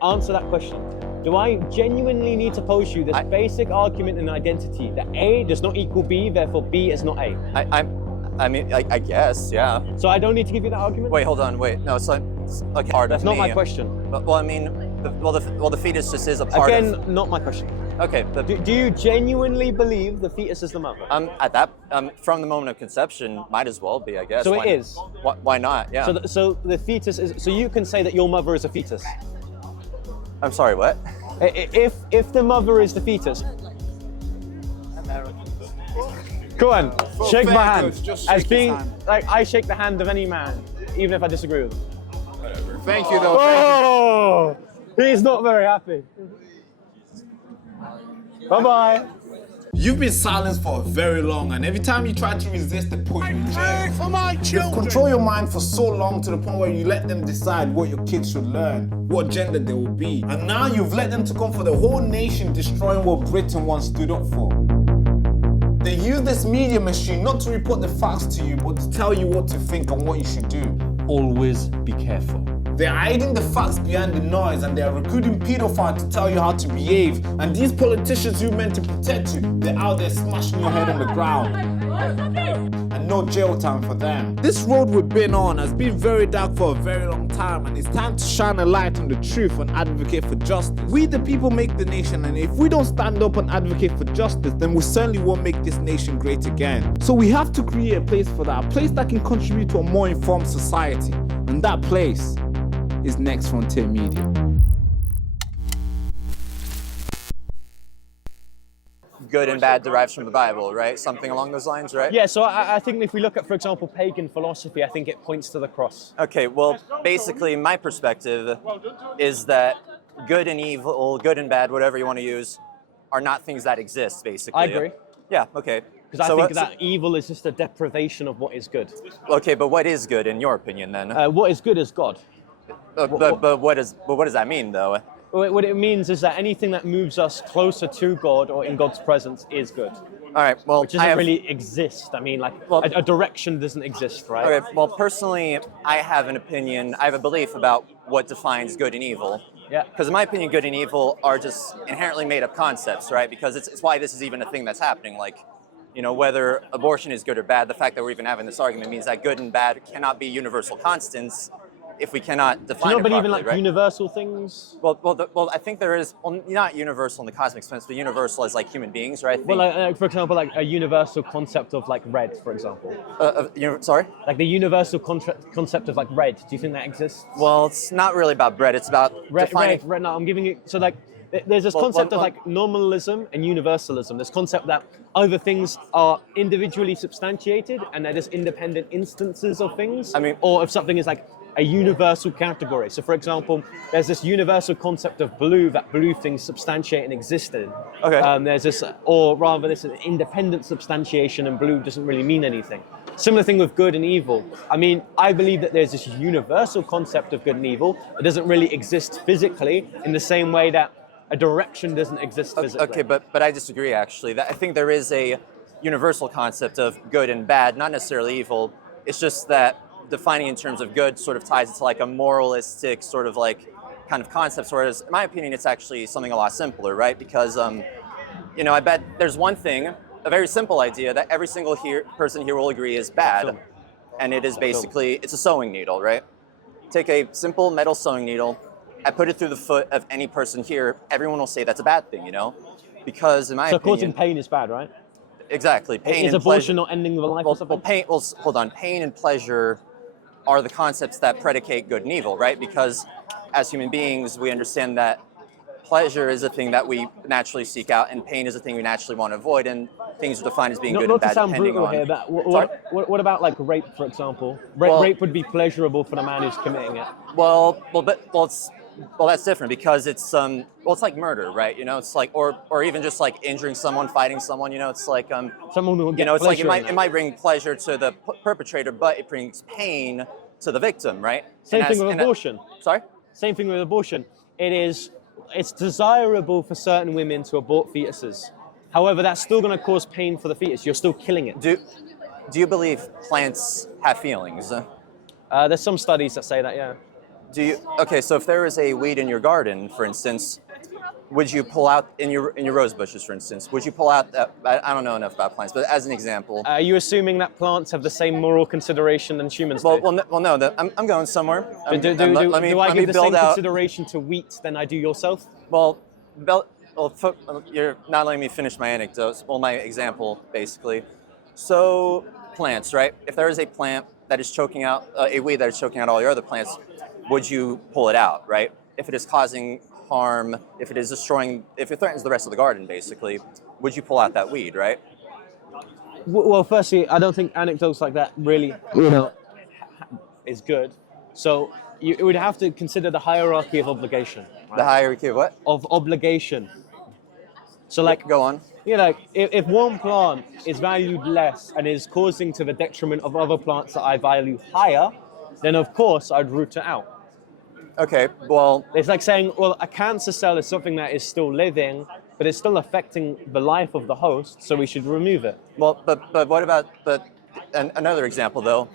Answer that question. Do I genuinely need to pose you this basic argument in identity that A does not equal B, therefore B is not A? I guess, yeah. So I don't need to give you that argument? Wait, hold on, wait. No, okay, pardon That's me. not my question. Well, I mean, the fetus just is a part Again, not my question. Okay. Do you genuinely believe the fetus is the mother? From the moment of conception, might as well be, I guess. So it is? Why not? Yeah. So the fetus is, so you can say that your mother is a fetus? I'm sorry, what? If the mother is the fetus. Go on, shake my hand. As being, like, I shake the hand of any man, even if I disagree with him. Thank you, though. Oh, he's not very happy. Bye-bye. You've been silenced for very long, and every time you try to resist, they put you in jail. For my children. You control your mind for so long to the point where you let them decide what your kids should learn, what gender they will be. And now you've let them to come for the whole nation, destroying what Britain once stood up for. They use this media machine not to report the facts to you, but to tell you what to think and what you should do. Always be careful. They're hiding the facts behind the noise, and they're recruiting pedophiles to tell you how to behave. And these politicians who meant to protect you, they're out there smashing your head on the ground. And no jail time for them. This road we've been on has been very dark for a very long time, and it's time to shine a light on the truth and advocate for justice. We the people make the nation, and if we don't stand up and advocate for justice, then we certainly won't make this nation great again. So we have to create a place for that, a place that can contribute to a more informed society. And that place is Next Frontier Media. Good and bad derives from the Bible, right? Something along those lines, right? Yeah, so I think if we look at, for example, pagan philosophy, I think it points to the cross. Okay, well, basically my perspective is that good and evil, good and bad, whatever you want to use, are not things that exist, basically. I agree. Yeah, okay. Because I think that evil is just a deprivation of what is good. Okay, but what is good in your opinion then? What is good is God. But what does that mean though? What it means is that anything that moves us closer to God or in God's presence is good. All right, well, which doesn't really exist. I mean, like, a direction doesn't exist, right? Okay, well, personally, I have an opinion, I have a belief about what defines good and evil. Yeah. Because in my opinion, good and evil are just inherently made up concepts, right? Because it's why this is even a thing that's happening. Like, you know, whether abortion is good or bad, the fact that we're even having this argument means that good and bad cannot be universal constants if we cannot define it properly, right? Do you not believe in, like, universal things? Well, I think there is, well, not universal in the cosmic sense, but universal as, like, human beings, right? Well, like, for example, like a universal concept of, like, red, for example. Sorry? Like the universal concept of, like, red. Do you think that exists? Well, it's not really about bread. It's about defining... Red, no, I'm giving you... So, like, there's this concept of, like, nominalism and universalism. This concept that either things are individually substantiated and they're just independent instances of things, I mean, or if something is, like, a universal category. So, for example, there's this universal concept of blue, that blue things substantiate and exist in. Okay. There's this, or rather, this independent substantiation, and blue doesn't really mean anything. Similar thing with good and evil. I mean, I believe that there's this universal concept of good and evil. It doesn't really exist physically in the same way that a direction doesn't exist physically. Okay, but I disagree, actually. I think there is a universal concept of good and bad, not necessarily evil. It's just that defining in terms of good sort of ties into like a moralistic sort of like kind of concept, whereas in my opinion it's actually something a lot simpler, right? Because you know, I bet there's one thing, a very simple idea that every single person here will agree is bad, and it is basically, it's a sewing needle, right? Take a simple metal sewing needle, I put it through the foot of any person here, everyone will say that's a bad thing, you know? Because in my opinion... So causing pain is bad, right? Exactly, pain is and abortion not ending the life or something? Hold on, pain and pleasure are the concepts that predicate good and evil, right? Because as human beings, we understand that pleasure is a thing that we naturally seek out, and pain is a thing we naturally want to avoid, and things are defined as being good and bad depending on... Here, but what about like rape, for example? Rape would be pleasurable for the man who's committing it. Well, that's different because it's it's like murder, right? You know, it's like or even just like injuring someone, fighting someone. You know, it's like someone who will get, you know, it's like it it might bring pleasure to the perpetrator, but it brings pain to the victim, right? Same thing with abortion. Sorry? Same thing with abortion. It's desirable for certain women to abort fetuses. However, that's still going to cause pain for the fetus. You're still killing it. Do you believe plants have feelings? There's some studies that say that, yeah. Okay, so if there is a weed in your garden, for instance, would you pull out in your rose bushes, for instance? Would you pull out that? I don't know enough about plants, but as an example. Are you assuming that plants have the same moral consideration than humans do? No. I'm going somewhere. Do I give the same consideration to wheat than I do yourself? You're not letting me finish my anecdotes. Well, my example, basically. So plants, right? If there is a plant that is choking out a weed that is choking out all your other plants, would you pull it out, right? If it is causing harm, if it threatens the rest of the garden, basically, would you pull out that weed, right? Well, firstly, I don't think anecdotes like that really, is good. So you would have to consider the hierarchy of obligation. Right? The hierarchy of what? Of obligation. So, like, go on. If one plant is valued less and is causing to the detriment of other plants that I value higher, then of course I'd root it out. Okay, well... It's like saying, well, a cancer cell is something that is still living, but it's still affecting the life of the host, so we should remove it. Well, but what about... another example, though.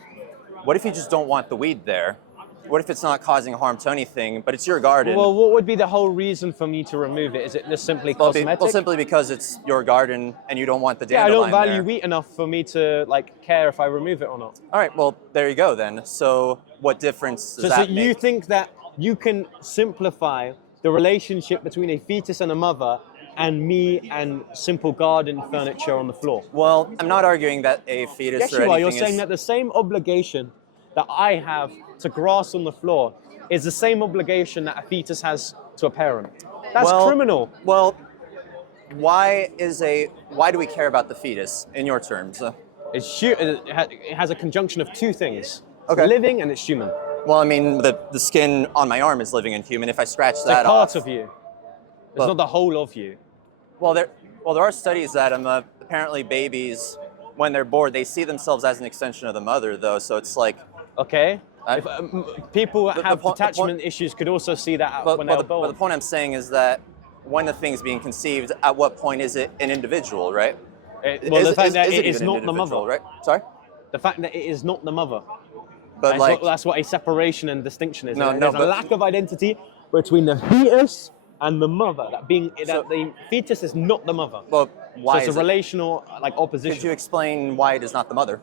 What if you just don't want the weed there? What if it's not causing harm to anything, but it's your garden? Well, what would be the whole reason for me to remove it? Is it just simply cosmetic? Well, simply because it's your garden and you don't want the dandelion I don't value there. wheat enough for me to care if I remove it or not. All right, well, there you go then. So what difference does that make? So you think that you can simplify the relationship between a fetus and a mother and me and simple garden furniture on the floor? Well, I'm not arguing that a fetus yes, or you anything are. You're saying that the same obligation that I have to grass on the floor is the same obligation that a fetus has to a parent. That's criminal. Well, why do we care about the fetus in your terms? It has a conjunction of two things. Okay. It's living and it's human. Well, I mean, the skin on my arm is living and human. If I scratch that off... It's a part of you. It's not the whole of you. Well, there are studies that apparently babies, when they're bored, they see themselves as an extension of the mother, though. So it's like... Okay. People that have detachment issues could also see that when they're born. But the point I'm saying is that when the thing's being conceived, at what point is it an individual, right? The fact that it is not the mother. Right? Sorry? The fact that it is not the mother. But that's what a separation and distinction is. There's a lack of identity between the fetus and the mother. That the fetus is not the mother. Well, why? So it's a relational opposition. Could you explain why it is not the mother?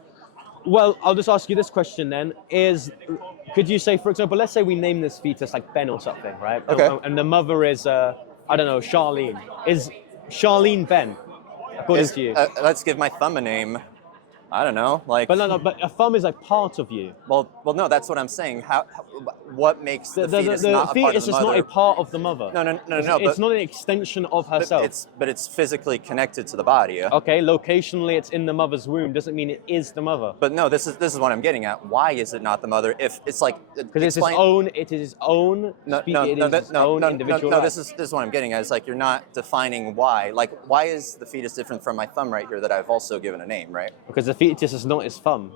Well, I'll just ask you this question then. Could you say, for example, let's say we name this fetus like Ben or something, right? Okay. And the mother is, I don't know, Charlene. Is Charlene Ben, according to you? Let's give my thumb a name. I don't know, like... But but a thumb is part of you. Well, no, that's what I'm saying. What makes the fetus not a part of the mother? The fetus is not a part of the mother. No. It's not an extension of herself. But it's physically connected to the body. Okay, locationally it's in the mother's womb. Doesn't mean it is the mother. But no, this is what I'm getting at. Why is it not the mother? If it's like... Because it's its own individual. No, this is what I'm getting at. It's like you're not defining why. Like, why is the fetus different from my thumb right here that I've also given a name, right? Because the fetus is not his thumb.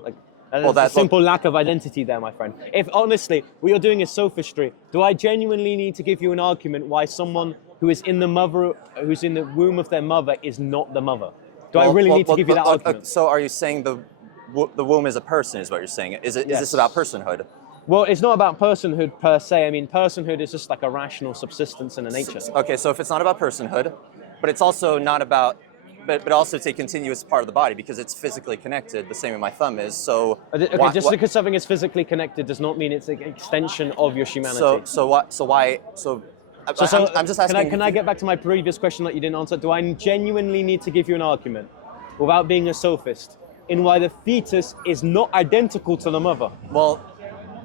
That's a simple lack of identity there, my friend. If honestly, what you're doing is sophistry, do I genuinely need to give you an argument why someone who is in the womb of their mother is not the mother? Do I really need to give you that argument? So are you saying the womb is a person, is what you're saying? Is this about personhood? Well, it's not about personhood per se. I mean, personhood is just like a rational subsistence in a nature. Okay, so if it's not about personhood, but it's also not about... But also it's a continuous part of the body because it's physically connected, the same way my thumb is. So because something is physically connected does not mean it's an extension of your humanity. So why? I'm just asking. Can I get back to my previous question that you didn't answer? Do I genuinely need to give you an argument, without being a sophist, in why the fetus is not identical to the mother? Well,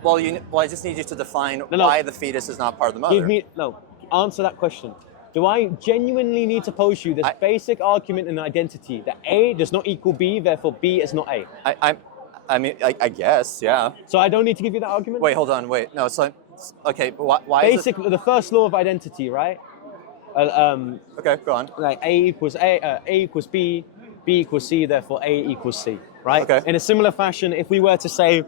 I just need you to define why the fetus is not part of the mother. Answer that question. Do I genuinely need to pose you this basic argument in identity that A does not equal B, therefore B is not A? I guess, yeah. So I don't need to give you that argument? Wait, hold on, wait. No, so, okay, why Basically, the first law of identity, right? Okay, go on. Like A equals B, B equals C, therefore A equals C, right? Okay. In a similar fashion, if we were to say,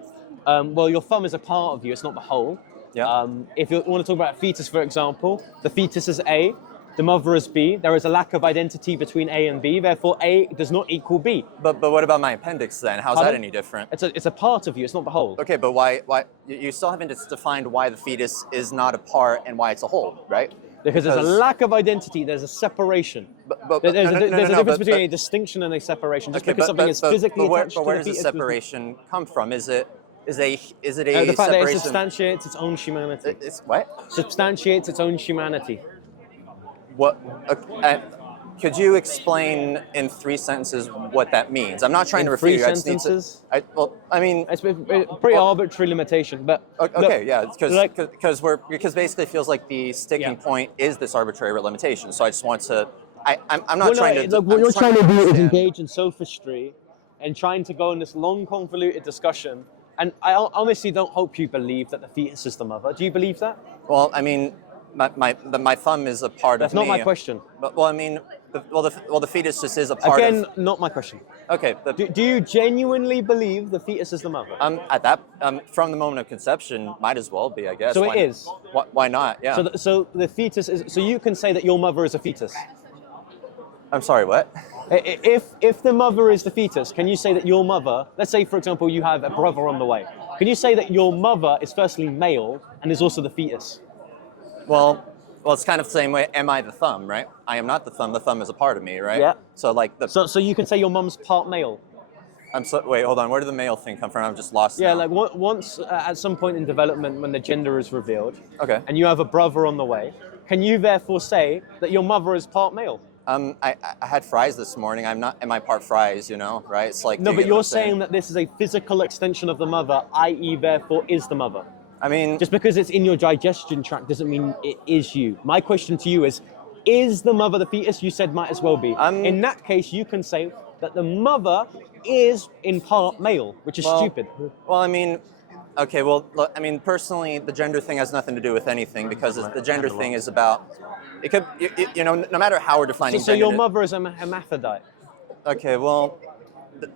well, your thumb is a part of you, it's not the whole. Yeah. If you want to talk about a fetus, for example, the fetus is A, the mother is B, there is a lack of identity between A and B, therefore A does not equal B. But what about my appendix then? How's that any different? It's a part of you, it's not the whole. Okay, but why you still haven't defined why the fetus is not a part and why it's a whole, right? Because there's a lack of identity, there's a separation. There's a difference between a distinction and a separation. Just because something is physically attached to the fetus. But where does the separation come from? Is it a the fact separation? that it substantiates its own humanity. It's what? Substantiates its own humanity. What? Could you explain in 3 sentences what that means? I'm not trying to refute you. I just need to. It's a pretty arbitrary limitation, but okay, yeah, because basically it feels like the sticking point is this arbitrary limitation. So I just want to. I'm not trying to. What you're trying to do is engage in sophistry, and trying to go in this long, convoluted discussion. And I honestly don't hope you believe that the fetus is the mother. Do you believe that? Well, I mean, my thumb is a part That's of me. not my question. But, well, I mean, the fetus just is a part of. Again, not my question. Okay. Do you genuinely believe the fetus is the mother? From the moment of conception, might as well be, I guess. So it is. Why not? Yeah. So the fetus is. So you can say that your mother is a fetus. I'm sorry. What? If the mother is the fetus, can you say that your mother? Let's say, for example, you have a brother on the way. Can you say that your mother is firstly male and is also the fetus? Well, it's kind of the same way. Am I the thumb, right? I am not the thumb. The thumb is a part of me, right? Yeah. So like So you can say your mum's part male. Wait, hold on. Where did the male thing come from? I'm just lost. Yeah, now. like once at some point in development, when the gender is revealed, Okay. and you have a brother on the way, can you therefore say that your mother is part male? I had fries this morning. Am I part fries? You know, right? It's like. No, but you're saying that this is a physical extension of the mother, i.e., therefore is the mother. I mean, just because it's in your digestion tract doesn't mean it is you. My question to you is the mother the fetus? You said might as well be. In that case, you can say that the mother is in part male, which is stupid. Well, I mean, okay, well, look, I mean, personally, the gender thing has nothing to do with anything because the gender thing is about, it could, you know, no matter how we're defining gender. So your mother is a hermaphrodite? Okay, well,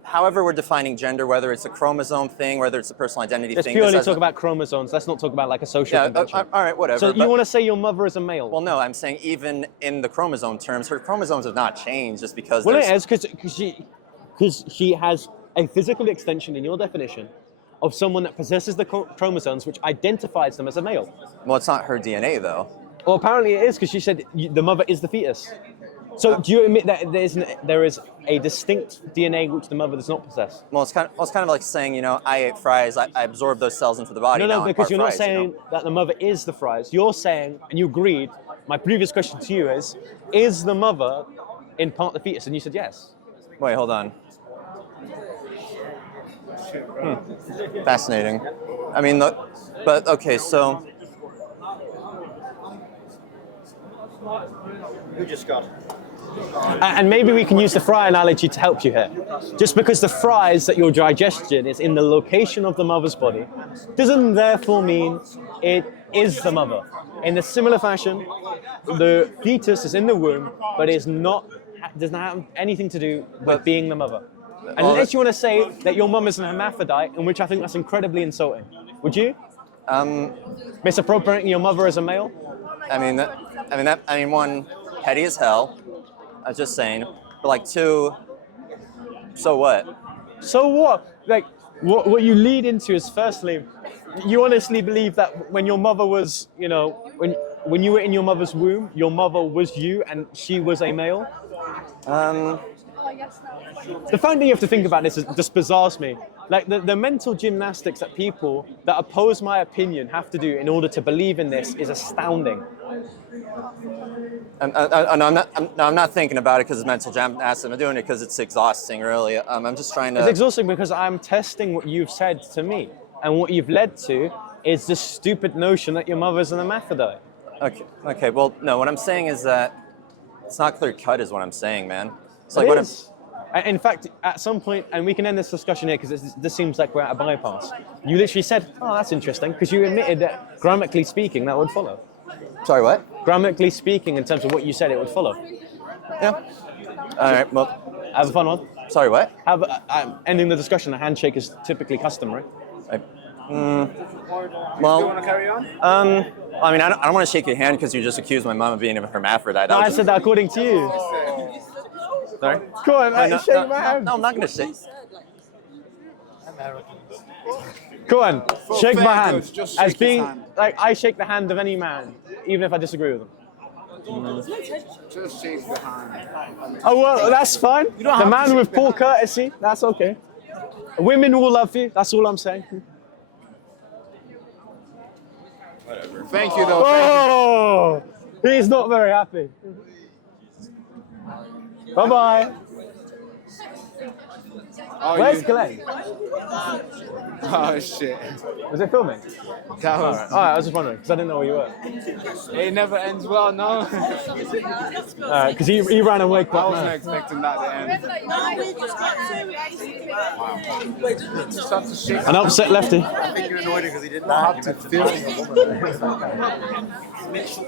however we're defining gender, whether it's a chromosome thing, whether it's a personal identity Let's thing. Let's purely talk about chromosomes. Let's not talk about like a social convention. All right, whatever. So you want to say your mother is a male? Well, no, I'm saying even in the chromosome terms, her chromosomes have not changed just because. Well, it is because she has a physical extension in your definition of someone that possesses the chromosomes, which identifies them as a male. Well, it's not her DNA though. Well, apparently it is because she said the mother is the fetus. So do you admit that there is a distinct DNA which the mother does not possess? Well, it's kind of like saying, you know, I ate fries, I absorbed those cells into the body. No, because you're not saying that the mother is the fries. You're saying, and you agreed, my previous question to you is the mother in part the fetus? And you said yes. Wait, hold on. Fascinating. I mean, but okay, so. Who just got? And maybe we can use the fry analogy to help you here. Just because the fries that your digestion is in the location of the mother's body doesn't therefore mean it is the mother. In a similar fashion, the fetus is in the womb, but doesn't have anything to do with being the mother. Unless you want to say that your mum is an hermaphrodite, in which I think that's incredibly insulting. Would you? Misappropriating your mother as a male? I mean, one, petty as hell. I was just saying, but like two, so what? So what? Like, what you lead into is firstly, you honestly believe that when your mother was, you know, when you were in your mother's womb, your mother was you and she was a male? The fact that you have to think about this just bizarres me. Like the mental gymnastics that people that oppose my opinion have to do in order to believe in this is astounding. I'm not thinking about it because it's mental gymnastics. I'm doing it because it's exhausting, really. I'm just trying to. It's exhausting because I'm testing what you've said to me, and what you've led to is this stupid notion that your mother's an hermaphrodite. Okay. Well, no. What I'm saying is that it's not clear cut, is what I'm saying, man. It's like in fact, at some point, and we can end this discussion here because this seems like we're at a bypass. You literally said, "Oh, that's interesting," because you admitted that grammatically speaking, that would follow. Sorry, what? Grammatically speaking, in terms of what you said, it would follow. Yeah. All right. Well, have a fun one. Sorry, what? Ending the discussion. A handshake is typically customary. Well, want to carry on? I mean, I don't want to shake your hand because you just accused my mom of being a hermaphrodite. I said that according to you. Sorry? Go on, mate, shake my hand. No, I'm not going to shake. Go on, shake my fair hand. goods, just As shake his being hand. like I shake the hand of any man, even if I disagree with him. Just shake the hand. Oh well, that's fine. don't have The to man shake with the poor hand. courtesy, that's okay. Women will love you. That's all I'm saying. Thank you, though. Thank Oh, he's not very happy. Bye bye. you. Oh, Where's you- Glenn? Oh, shit. Was it filming? That was... All right, I was just wondering because I didn't know where you were. It never ends well, no. Because he ran away I quite wasn't mad. expecting that to end. Such a shit. An upset lefty. I think you're annoyed because he didn't have to film.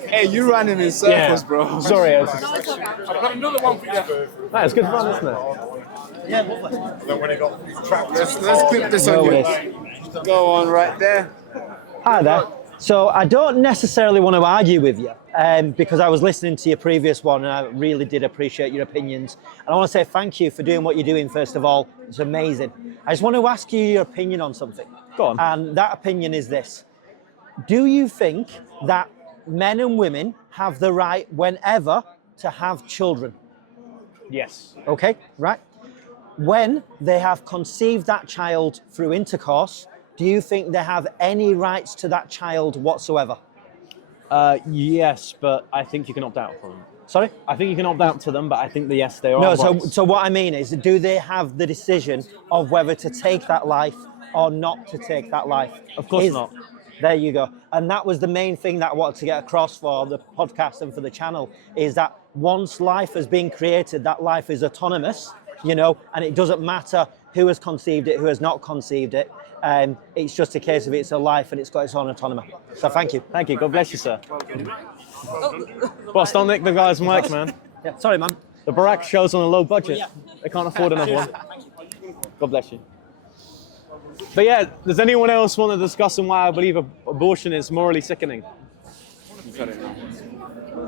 Hey, you ran him in circles, bro. Sorry, I've got another one for you. it's good fun, isn't it? Let's clip this on you. Go on right there. Hi there. So I don't necessarily want to argue with you because I was listening to your previous one and I really did appreciate your opinions. And I want to say thank you for doing what you're doing, first of all. It's amazing. I just want to ask you your opinion on something. Go on. And that opinion is this. Do you think that men and women have the right whenever to have children? Yes. Okay, right? When they have conceived that child through intercourse, do you think they have any rights to that child whatsoever? Yes, but I think you can opt out from them. Sorry? I think you can opt out to them, but I think that yes, they are. No, rights. so what I mean is, do they have the decision of whether to take that life or not to take that life? Of course not. There you go. And that was the main thing that I wanted to get across for the podcast and for the channel, is that once life has been created, that life is autonomous, you know, and it doesn't matter who has conceived it, who has not conceived it. It's just a case of it's a life and it's got its own autonomy. So thank you. Thank you. God bless you, sir. Boss, don't nick the guy's mic, man. Yeah, sorry, man. The Baraka show's on a low budget. They can't afford another one. God bless you. But yeah, does anyone else want to discuss on why I believe abortion is morally sickening? You got it now.